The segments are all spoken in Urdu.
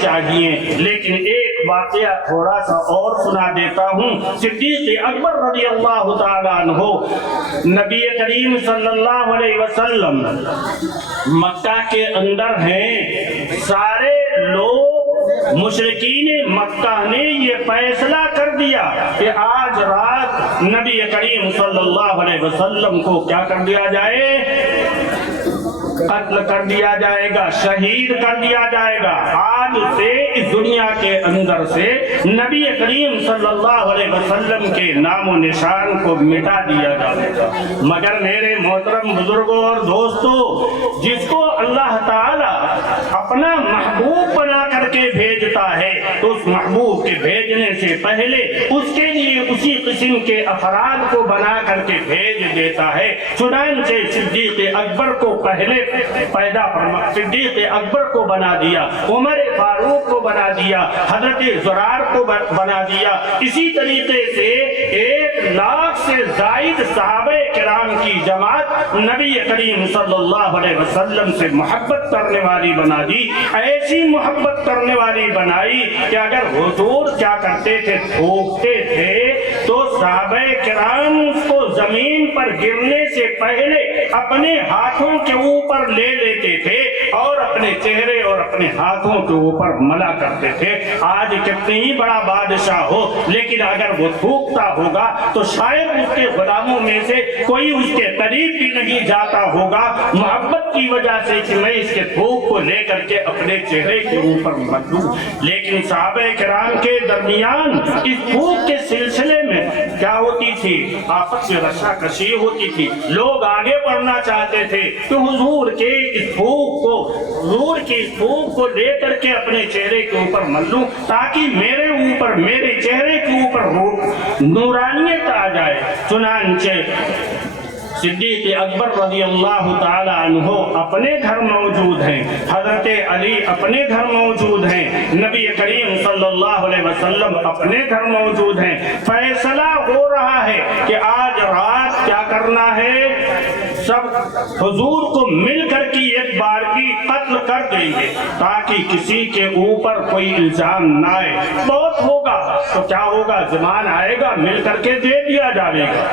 چاہیے. لیکن ایک واقعہ تھوڑا سا اور سنا دیتا ہوں. صدیق اکبر رضی اللہ تعالیٰ عنہ نبی کریم صلی اللہ علیہ وسلم مکہ کے اندر ہیں. سارے لوگ مشرکین مکہ نے یہ فیصلہ کر دیا کہ آج رات نبی کریم صلی اللہ علیہ وسلم کو کیا کر دیا جائے؟ قتل کر دیا جائے گا، شہید کر دیا جائے گا. آج سے اس دنیا کے اندر سے نبی کریم صلی اللہ علیہ وسلم کے نام و نشان کو مٹا دیا جائے گا. مگر میرے محترم بزرگوں اور دوستوں، جس کو اللہ تعالی اپنا محبوب بنا کر کے بھیجتا ہے تو اس محبوب کے بھیجنے سے پہلے اس کے لیے اسی قسم کے افراد کو بنا کر کے بھیج دیتا ہے. چنانچہ صدیق اکبر کو پہلے پیدا فرما، صدیق اکبر کو بنا دیا، عمر فاروق کو بنا دیا، حضرت زرار کو بنا دیا. اسی طریقے سے 1,00,000 سے زائد صحابہ کرام کی جماعت نبی کریم صلی اللہ علیہ وسلم سے محبت کرنے والی بنا دی. ایسی محبت کرنے والی بنائی کہ اگر حضور کیا کرتے تھے، تھوکتے تھے تو صحابہ کرام اس کو زمین پر گرنے سے پہلے اپنے ہاتھوں کے اوپر لے لیتے تھے اور اپنے چہرے اور اپنے ہاتھوں کے اوپر ملا کرتے تھے. آج کتنی ہی بڑا بادشاہ ہو، لیکن اگر وہ تھوکتا ہوگا تو شاید اس کے غلاموں میں سے کوئی اس کے قریب بھی نہیں جاتا ہوگا، محبت کی وجہ سے کہ میں اس کے تھوک کو لے کر کے اپنے چہرے کے اوپر مل لوں. لیکن صحابہ کرام کے درمیان اس تھوک کے سلسلے میں کیا ہوتی تھی؟ آپس میں رشا کشی ہوتی تھی. لوگ آگے بڑھنا چاہتے تھے کہ حضور کے اس تھوک کو، حضور کی اس تھوک کو لے کر کے اپنے چہرے کے اوپر مل لوں تاکہ میرے اوپر، میرے چہرے کے اوپر نورانیت آ جائے. چنانچہ صدیق اکبر رضی اللہ تعالی عنہ اپنے گھر موجود ہیں، حضرت علی اپنے گھر موجود ہیں، نبی کریم صلی اللہ علیہ وسلم اپنے گھر موجود ہیں. فیصلہ ہو رہا ہے کہ آج رات کیا کرنا ہے. سب حضور کو مل کر کے ایک بار کی قتل کر دیں گے تاکہ کسی کے اوپر کوئی الزام نہ آئے. بہت ہوگا تو کیا ہوگا، زمان آئے گا مل کر کے دے دیا جائے گا.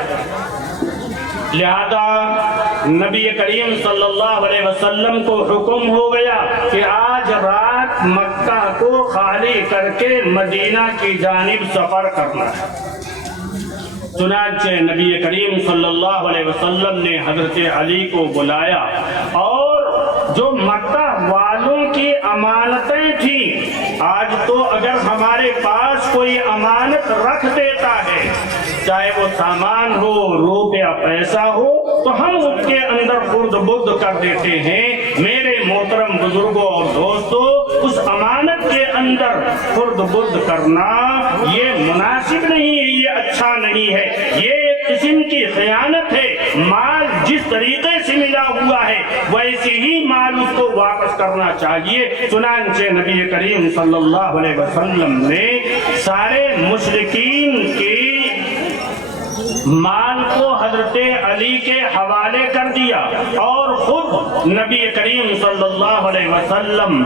لہذا نبی کریم صلی اللہ علیہ وسلم کو حکم ہو گیا کہ آج رات مکہ کو خالی کر کے مدینہ کی جانب سفر کرنا ہے. چنانچہ نبی کریم صلی اللہ علیہ وسلم نے حضرت علی کو بلایا اور جو مکہ والوں کی امانتیں تھیں، آج تو اگر ہمارے پاس کوئی امانت رکھ دیتا ہے، چاہے وہ سامان ہو، روپیہ پیسہ ہو، تو ہم اس کے اندر خرد برد کر دیتے ہیں. میرے محترم بزرگوں اور دوستوں، اس امانت کے اندر خرد برد کرنا یہ مناسب نہیں ہے، یہ اچھا نہیں ہے، یہ ایک قسم کی خیانت ہے. مال جس طریقے سے ملا ہوا ہے ویسے ہی مال اس کو واپس کرنا چاہیے. چنانچہ نبی کریم صلی اللہ علیہ وسلم نے سارے مشرکین کی مال کو حضرت علی کے حوالے کر دیا اور خود نبی کریم صلی اللہ علیہ وسلم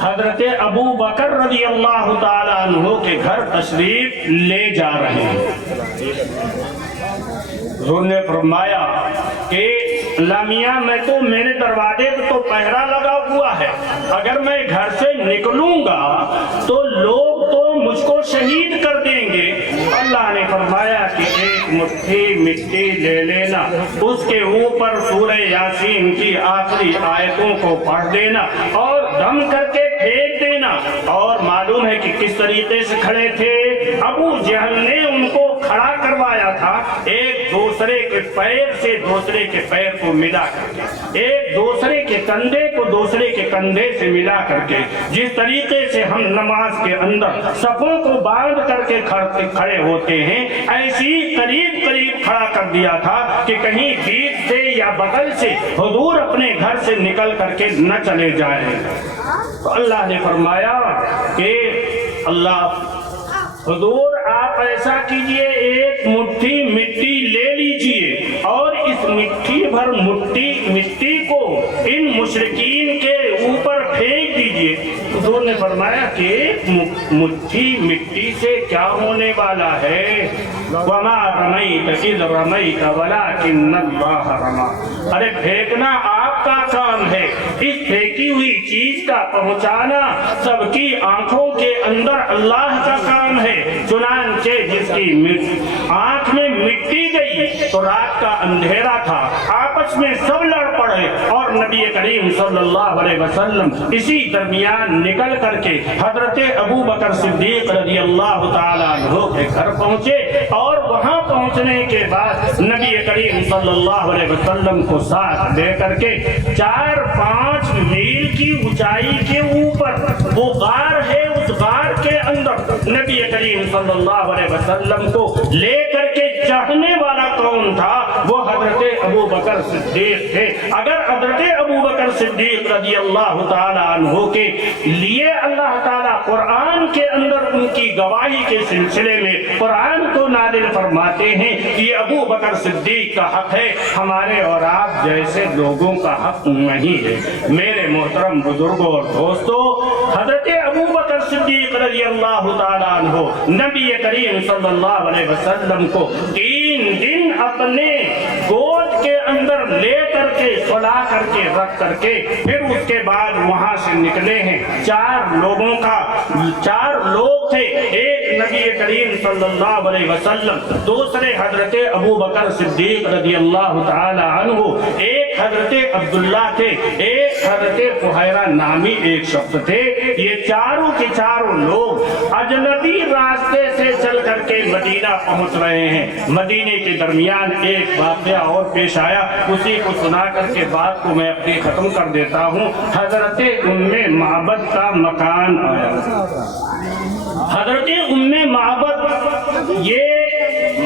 حضرت ابو بکر رضی اللہ تعالیٰ عنہ کے گھر تشریف لے جا رہے ہیں. حضور نے فرمایا کہ لامیاں میرے دروازے پہ تو پہرا لگا ہوا ہے، اگر میں گھر سے نکلوں گا تو لوگ تو مجھ کو شہید کر دیں گے. اللہ نے فرمایا کہ ایک مٹھی مٹی لے لینا، اس کے اوپر سورہ یاسین کی آخری آیتوں کو پڑھ دینا اور دم کر کے پھینک دینا. اور معلوم ہے کہ کس طریقے سے کھڑے تھے. ابو جہل نے ان کو کھڑا کروایا تھا، ایک دوسرے کے پیر سے دوسرے کے پیر کو ملا کر کے، ایک دوسرے کے کندھے کو دوسرے کے کندھے سے ملا کر کے. جس طریقے سے ہم نماز کے اندر صفوں کو باندھ کر کے کھڑے ہوتے ہیں، ایسی قریب قریب کھڑا کر دیا تھا کہ کہیں بیچ سے یا بغل سے حضور اپنے گھر سے نکل کر کے نہ چلے جائیں. تو اللہ نے فرمایا کہ حضور آپ ایسا کیجئے، ایک مٹھی مٹی لے لیجئے اور اس مٹھی بھر مٹی کو ان مشرکین کے اوپر پھینک دیجئے. حضور نے فرمایا کہ مٹھی مٹی سے کیا ہونے والا ہے؟ وما رمیت اذ رمیت ولکن اللہ رما، ارے پھینکنا آپ کا کام ہے، اس پھینکی ہوئی چیز کا پہنچانا سب کی آنکھوں کے اندر اللہ کا کام ہے۔ چنانچہ جس کی آنکھ میں مٹی گئی تو رات کا اندھیرا تھا، آپس میں سب لڑ پڑے اور نبی کریم صلی اللہ علیہ وسلم اسی درمیان نکل کر کے حضرت ابو بکر صدیق رضی اللہ تعالیٰ عنہ کے گھر پہنچے، اور وہاں پہنچنے کے بعد نبی کریم صلی اللہ علیہ وسلم کو ساتھ لے کر کے 4-5 میل کی اونچائی کے اوپر وہ غار ہے، اس غار کے اندر نبی کریم صلی اللہ علیہ وسلم کو لے کر کے چڑھنے والا کون تھا؟ وہ حضرت ابو بکر صدیق تھے۔ اگر حضرت ابو بکر صدیق رضی اللہ تعالیٰ عنہ کے لیے اللہ تعالیٰ قرآن کے اندر ان کی گواہی کے سلسلے میں قرآن کو نازل فرماتے ہیں کہ یہ ابو بکر صدیق کا حق ہے، ہمارے اور آپ جیسے لوگوں کا حق نہیں ہے۔ میرے محترم بزرگوں اور دوستو، حضرت ابو بکر صدیق رضی اللہ تعالیٰ عنہ نبی کریم صلی اللہ علیہ وسلم کو 3 دن اپنے گود کے اندر لے کر کے سلا کر کے رکھ کر کے پھر اس کے بعد وہاں سے نکلے ہیں۔ 4 لوگ تھے، ایک نبی کریم صلی اللہ علیہ وسلم، دوسرے حضرت ابو بکر صدیق رضی اللہ تعالی عنہ، ایک حضرت عبداللہ تھے، ایک حضرت فہیرہ نامی ایک شخص تھے۔ یہ چاروں کے چاروں لوگ اجنبی راستے سے چل کر کے مدینہ پہنچ رہے ہیں۔ مدینے کے درمیان ایک واقعہ اور پیش آیا، اسی کو سنا کر کے بات کو میں اپنی ختم کر دیتا ہوں۔ حضرت ام معبد کا مکان آیا۔ حضرت ام معبد یہ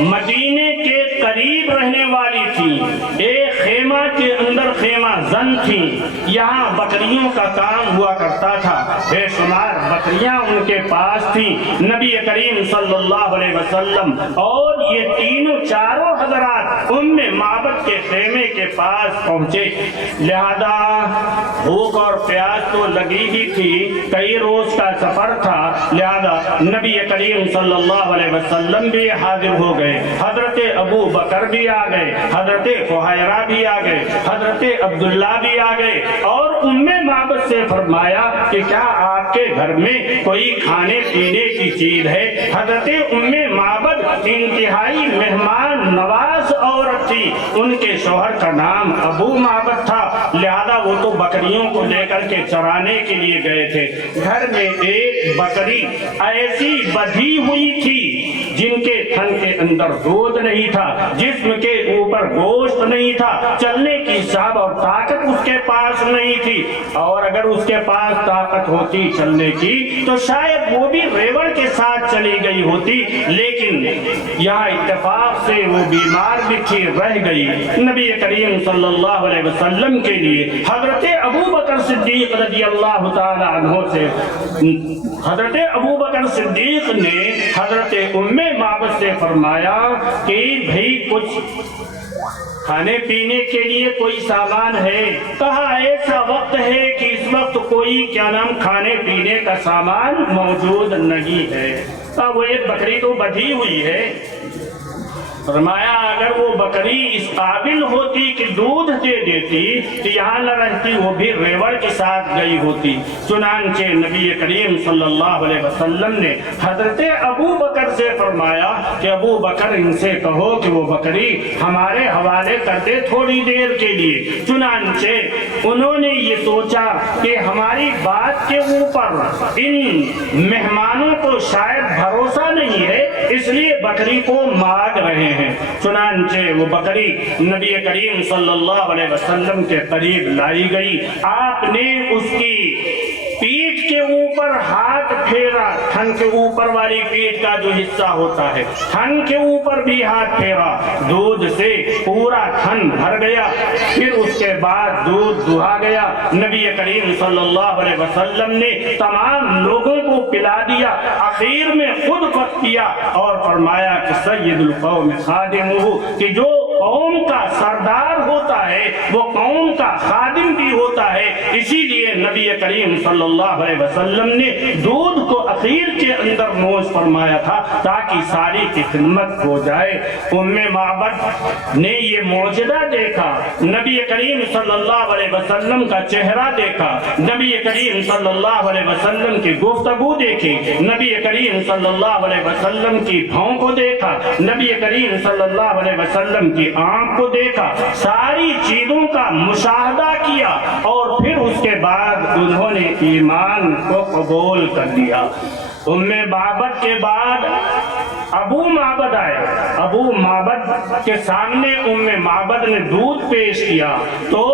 مدینے کے قریب رہنے والی تھی، ایک خیمہ کے اندر خیمہ زن تھی، یہاں بکریوں کا کام ہوا کرتا تھا، بے شمار بکریاں ان کے پاس تھیں۔ نبی کریم صلی اللہ علیہ وسلم اور یہ تینوں چاروں حضرات ام معبد کے خیمے کے پاس پہنچے، لہذا بھوک اور پیاس تو لگی ہی تھی، کئی روز کا سفر تھا، لہذا نبی کریم صلی اللہ علیہ وسلم بھی حاضر ہو گئے، حضرت ابو بکر بھی آ گئے، حضرت فہیرہ بھی آ گئے، حضرت عبداللہ بھی آ گئے، اور ام معبد سے فرمایا کہ کیا آپ کے گھر میں کوئی کھانے پینے کی چیز ہے؟ حضرت ام معبد انتہائی مہمان نواز عورت تھی، ان کے شوہر کا نام ابو معبد تھا، لہذا وہ تو بکریوں کو لے کر کے چرانے کے لیے گئے تھے۔ گھر میں ایک بکری ایسی بدھی ہوئی تھی جن کے تھن کے اندر دودھ نہیں تھا، جسم کے اوپر گوشت نہیں تھا، چلنے کی صحت اور طاقت اس کے پاس نہیں تھی، اور اگر اس کے پاس طاقت ہوتی چلنے کی تو شاید وہ بھی ریوڑ کے ساتھ چلی گئی ہوتی، لیکن یہاں اتفاق سے وہ بیمار بھی تھی، رہ گئی۔ نبی کریم صلی اللہ علیہ وسلم کے لیے حضرت ابو بکر صدیق رضی اللہ تعالی عنہ سے حضرت ابو بکر صدیق نے حضرت ام معبد سے فرمایا کہ بھئی کچھ کھانے پینے کے لیے کوئی سامان ہے؟ کہا ایسا وقت ہے کہ اس وقت کوئی کھانے پینے کا سامان موجود نہیں ہے۔ وہ ایک بکری تو بدھی ہوئی ہے۔ فرمایا اگر وہ بکری اس قابل ہوتی کہ دودھ دے دیتی تو یہاں نہ رہتی، وہ بھی ریوڑ کے ساتھ گئی ہوتی۔ چنانچہ نبی کریم صلی اللہ علیہ وسلم نے حضرت ابو بکر سے فرمایا کہ ابو بکر ان سے کہو کہ وہ بکری ہمارے حوالے کر دے تھوڑی دیر کے لیے۔ چنانچہ انہوں نے یہ سوچا کہ ہماری بات کے اوپر ان مہمانوں کو شاید بھروسہ نہیں ہے، اس لیے بکری کو مانگ رہے ہیں۔ چنانچہ وہ بکری نبی کریم صلی اللہ علیہ وسلم کے قریب لائی گئی، آپ نے اس کی پیٹھ کے اوپر ہاتھ پھیرا، تھن کے اوپر والی پیٹھ کا جو حصہ ہوتا ہے تھن کے اوپر بھی ہاتھ پھیرا، دودھ سے پورا تھن بھر گیا، پھر اس کے بعد دودھ دہا گیا۔ نبی کریم صلی اللہ علیہ وسلم نے تمام لوگوں کو پلا دیا، اخیر میں خود پک کیا اور فرمایا کہ سید القوم خادمہ، کہ جو قوم کا سردار ہوتا ہے وہ قوم کا خادم بھی ہوتا ہے. اسی لیے نبی کریم صلی اللہ علیہ وسلم نے دودھ کو اخیر کے اندر نوش فرمایا تھا تاکہ ساری کی خدمت ہو جائے. ام معبد نے یہ معجزہ دیکھا, نبی کریم صلی اللہ علیہ وسلم کا چہرہ دیکھا, نبی کریم صلی اللہ علیہ وسلم کی گفتگو دیکھی, نبی کریم صلی اللہ علیہ وسلم کی بھاؤں کو دیکھا, نبی کریم صلی اللہ علیہ وسلم کی آنکھ کو دیکھا, ساری چیزوں کا مشاہدہ کیا اور پھر اس کے بعد انہوں نے ایمان کو قبول کر لیا. ام معبد کے بعد ابو معبد آئے. ابو معبد کے سامنے ام معبد نے دودھ پیش کیا تو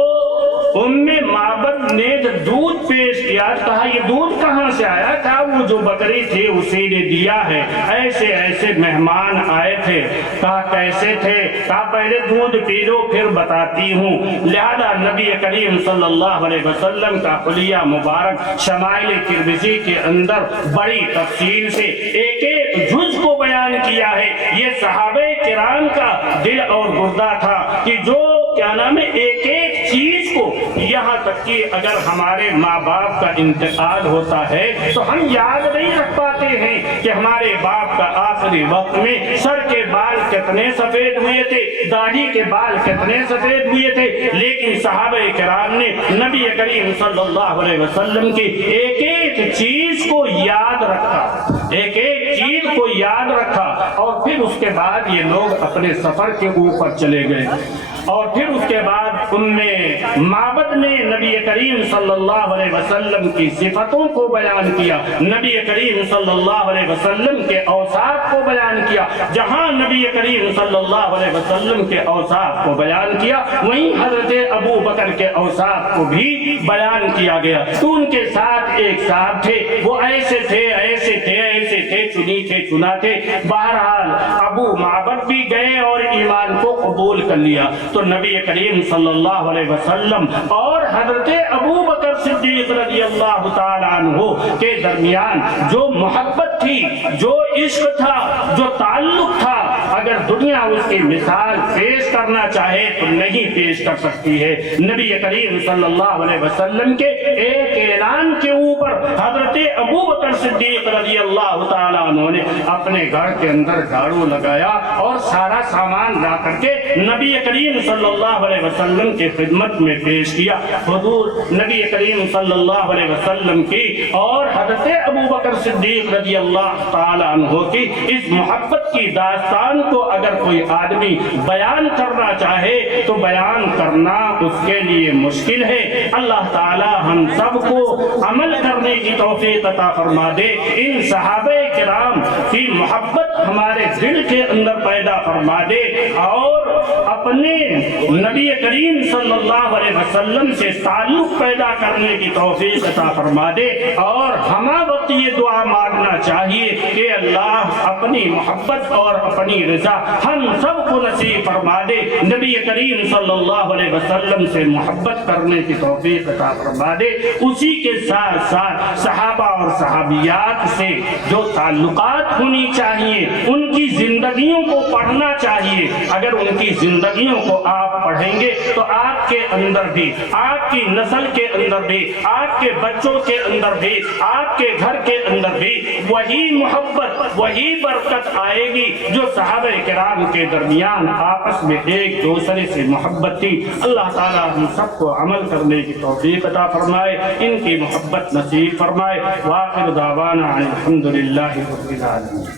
ام معبد نے دودھ پیش کیا, کہا یہ دودھ کہاں سے آیا؟ کہا وہ جو بکری تھی اسی نے دیا ہے, ایسے ایسے مہمان آئے تھے. کہا کیسے تھے؟ کہا پہلے دودھ پی لو پھر بتاتی ہوں. لہذا نبی کریم صلی اللہ علیہ وسلم کا حلیہ مبارک شمائل ترمذی کے اندر بڑی تفصیل سے ایک ایک جز کو بیان کیا ہے. یہ صحابہ کرام کا دل اور گردہ تھا کہ جو کیا نام ہے ایک ایک چیز کو, یہاں تک کہ اگر ہمارے ماں باپ کا انتقال ہوتا ہے تو ہم یاد نہیں رکھ پاتے ہیں کہ ہمارے باپ کا آخری وقت میں سر کے بال کتنے سفید ہوئے تھے, داڑھی کے بال کتنے سفید ہوئے تھے, لیکن صحابہ کرام نے نبی کریم صلی اللہ علیہ وسلم کی ایک ایک چیز کو یاد رکھا, ایک ایک چیز کو یاد رکھا. اور پھر اس کے بعد یہ لوگ اپنے سفر کے اوپر چلے گئے اور پھر اس کے بعد ام معبد نے نبی کریم صلی اللہ علیہ وسلم کی صفتوں کو بیان کیا, نبی کریم صلی اللہ علیہ وسلم کے اوصاف کو بیان کیا. جہاں نبی کریم صلی اللہ علیہ وسلم کے اوصاف کو بیان کیا وہیں حضرت ابو بکر کے اوصاف کو بھی بیان کیا گیا. تو ان کے ساتھ ایک صاحب تھے, وہ ایسے تھے ایسے تھے ایسے تھے, چنی تھے چنا تھے. بہرحال ابو معبد بھی گئے اور ایمان کو قبول کر لیا. تو نبی کریم صلی اللہ علیہ وسلم اور حضرت ابو بکر صدیق رضی اللہ تعالیٰ عنہ کے درمیان جو محبت تھی, جو عشق تھا, جو تعلق تھا, اگر دنیا اس کی مثال پیش کرنا چاہے تو نہیں پیش کر سکتی ہے. نبی کریم صلی اللہ علیہ وسلم کے ایک اعلان کے اوپر حضرت ابو بکر صدیق رضی اللہ تعالیٰ عنہ نے اپنے گھر کے اندر جھاڑو لگایا اور سارا سامان لا کر کے نبی کریم صلی اللہ علیہ وسلم کی خدمت میں پیش کیا. حضور نبی کریم صلی اللہ علیہ وسلم کی اور حضرت ابو بکر صدیق رضی اللہ تعالیٰ عنہ کی اس محبت کی داستان کو اگر کوئی آدمی بیان کرنا چاہے تو بیان کرنا اس کے لیے مشکل ہے. اللہ تعالی ہم سب کو عمل کرنے کی توفیق عطا فرما دے. ان صحابہ کرام کی محبت ہمارے دل کے اندر پیدا فرما دے اور اپنے نبی کریم صلی اللہ علیہ وسلم سے تعلق پیدا کرنے کی توفیق عطا فرما دے. اور ہمہ وقت یہ دعا مانگنا چاہیے کہ اللہ اپنی محبت اور اپنی رضا ہم سب کو نصیب فرما دے. نبی کریم صلی اللہ علیہ وسلم سے محبت کرنے کی توفیق عطا فرما دے. اسی کے ساتھ ساتھ صحابہ اور صحابیات سے جو تعلقات ہونی چاہیے ان کی زندگیوں کو پڑھنا چاہیے. اگر ان کی زندگیوں کو آپ پڑھیں گے تو آپ کے اندر بھی, آپ کی نسل کے اندر بھی, آپ کے بچوں کے اندر بھی, آپ کے گھر کے اندر بھی وہی محبت, وہی برکت آئے گی جو صحابہ کرام کے درمیان آپس میں ایک دوسرے سے محبت تھی. اللہ تعالی ہم سب کو عمل کرنے کی توفیق عطا فرمائے, ان کی محبت نصیب فرمائے. وآخر دعوانا الحمدللہ رب العالمین.